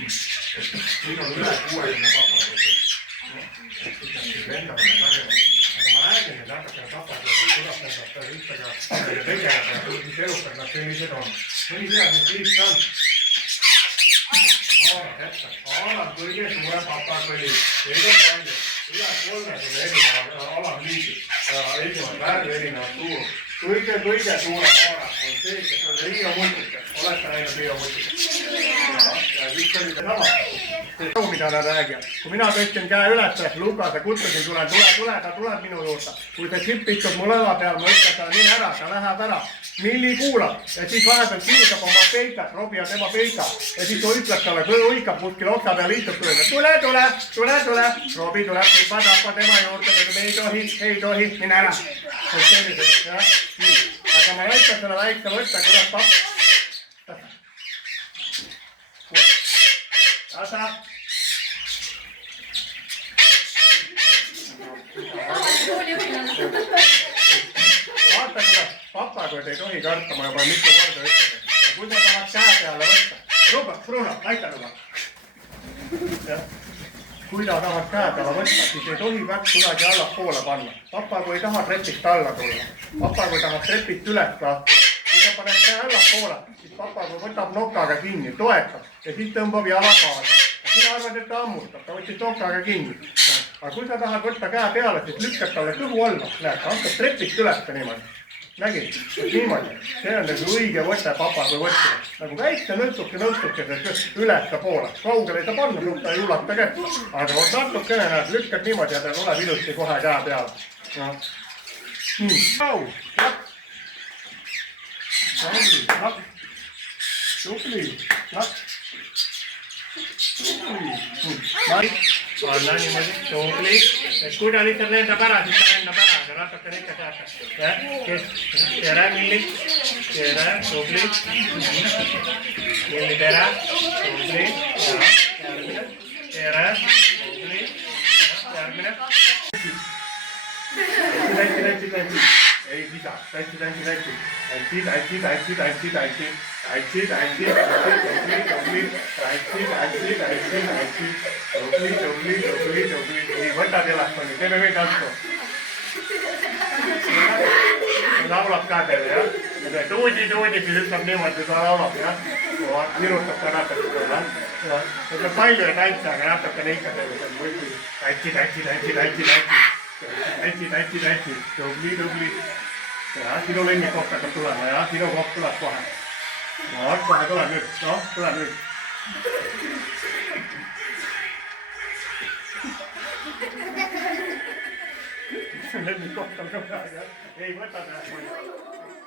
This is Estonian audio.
Nüüd on üle 60 papagoid. Lendavad karjuvad. Aga ma räägin, et natukene papagoid, kuidas nendest ühtega tegeleda ja mis elukad nad sellised on. Mõni tead, mis liik see on? Aala on kõige suurem papagoi. Neid on palju. Üle 30 erineva alamliigid. Erinevad värvi, erinevad suurud. Kõige suurem aara on see, kes on Riia multikas. Olete näinud Riia multikas? Ja kõik oli see sama. See mida nad räägivad. Kui mina tõstin käe üles, Lukase kutsusin, tule, ta tuleb minu juurde. Kui see tsipp istub mu lõva peal, ma ütlen, ta mine ära, ta läheb ära. Milli kuulab ja siis vahepeal kiusab oma peikat, Robi on tema peika. Ja siis ta ütleb talle, kui uikab kuskil oksa peal istub, tule. Robi tuleb, padapa tema juurde, ei tohi, mine ära. Aga ma näitan selle väikse võtta, kuidas papp. Tasa. Vaata, kuidas papagoid ei tohi karta, ma juba mitu korda ütlen. Ja kui sa tahad käe peale võtta, Bruno, näita juba. Kui ta tahad käe peale võtta, siis ei tohi värt kuidagi allapoole panna. Papagoi ei taha trepist alla tulla. Papagoi tahab trepist üles lahtuda. Kui sa paned käe allapoole, siis papagoi võtab nokaga kinni, toetab ja siis tõmbab jala kaasa. Sina arvad, et ta ammustab, ta võttis nokaga kinni. Aga kui sa tahad võtta käe peale, siis lükkad talle kõhu alla. Näed, ta hakkab trepist üles niimoodi. Nägid? Niimoodi. See on nagu õige võte papagoi võtta. Nagu väikse nõstukese ülesse poole. Kaugele ei saa panna, suhta ei ulata kätte. Aga vot natukene näed, lükkad niimoodi ja ta tuleb ilusti kohe käe peale. Au! Tupli! Anna niimoodi, tupli. Et kui ta lihtsalt lendab ära, siis ta lendab ära, aga natukene ikka teate. Tere, Milli. Tere, tupli. Milli, tere. Tupli. Järgmine. Tere, tupli. Järgmine. Täitsi. Ei mida, täitsi. Nii, võta telefoni, teeme kõik tantsu. Laulab ka teile, jah? Tuudi, siis ütleb niimoodi, ta laulab, jah? Virutab ka natuke, jah? Ütleb palju ei tantsi, aga natukene ikka täitsi. Täitsi. Tubli. Ja, sinu lemmikoht hakkab tulema, jah? Sinu koht tuleb kohe. No, kohe tuleb nüüd. Noh, tuleb nüüd. Lemmikoht on ka praegu, jah? Ei võta tähe.